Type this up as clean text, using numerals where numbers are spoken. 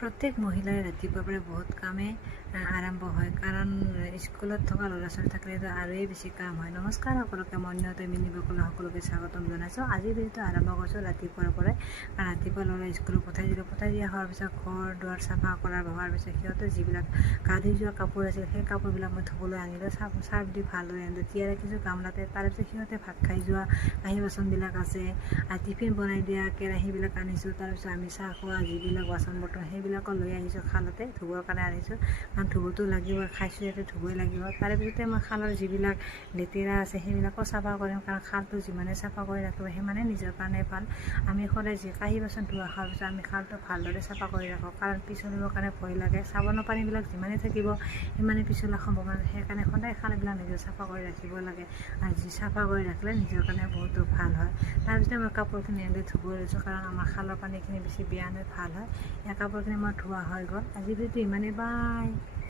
প্ৰত্যেক মহিলাই ৰাতিপুৱাৰ পৰা বহুত কামে আৰম্ভ হয়, কাৰণ স্কুলত থকা ল'ৰা ছোৱালী থাকিলেতো আৰুৱেই বেছি কাম হয়। নমস্কাৰ সকলোকে, মই মিনি বকলা সকলোকে স্বাগতম জনাইছোঁ। আজিৰ ভিডিঅ'টো আৰম্ভ কৰিছোঁ ৰাতিপুৱাৰ পৰাই। ৰাতিপুৱা ল'ৰা স্কুলত পঠাই দিয়া হোৱাৰ পিছত ঘৰ দুৱাৰ চাফা কৰা হোৱাৰ পিছত সিহঁতে যিবিলাক গা ধুই যোৱা কাপোৰ আছিল সেই কাপোৰবিলাক মই ধুবলৈ আনিলোঁ, চাৰ্ফ দি ভালদৰে আনিলোঁ, তিয়াই ৰাখিছোঁ গামলাতে। তাৰপিছত সিহঁতে ভাত খাই যোৱা কাঁহী বাচনবিলাক আছে, টিফিন বনাই দিয়া কেৰাহীবিলাক আনিছোঁ। তাৰপিছত আমি চাহ খোৱা যিবিলাক বাচন বৰ্তন সেইবিলাকো লৈ আহিছোঁ, খালতে ধুবৰ কাৰণে আনিছোঁ, কাৰণ ধুবতো লাগিব, খাইছোঁ ইয়াতে ধুবই লাগিব। তাৰেপিছতে মই খালৰ যিবিলাক লেতেৰা আছে সেইবিলাকো চাফা কৰিম, কাৰণ খালটো যিমানে চাফা কৰি ৰাখিব সিমানে নিজৰ কাৰণে ভাল। আমি সদায় যি কাঁহী বাচন ধোৱা খোৱাৰ পিছত আমি খালটো ভালদৰে চাফা কৰি ৰাখোঁ, কাৰণ পিছলিবৰ কাৰণে ভয় লাগে। চাবোনৰ পানীবিলাক যিমানে থাকিব সিমানে পিছলা সম্ভাৱনা, সেইকাৰণে সদায় খালবিলাক নিজৰ চাফা কৰি ৰাখিব লাগে, আৰু যি চাফা কৰি ৰাখিলে নিজৰ কাৰণে বহুতো ভাল হয়। তাৰপিছতে মই কাপোৰখিনি এনেকৈ ধুব লৈছোঁ, কাৰণ আমাৰ খালৰ পানীখিনি বেছি বেয়া নহয়, ভাল হয়। এই কাপোৰখিনি মই ধোৱা হৈ গ'ল। আজি ভিডিঅ'টো ইমানেই, বাই।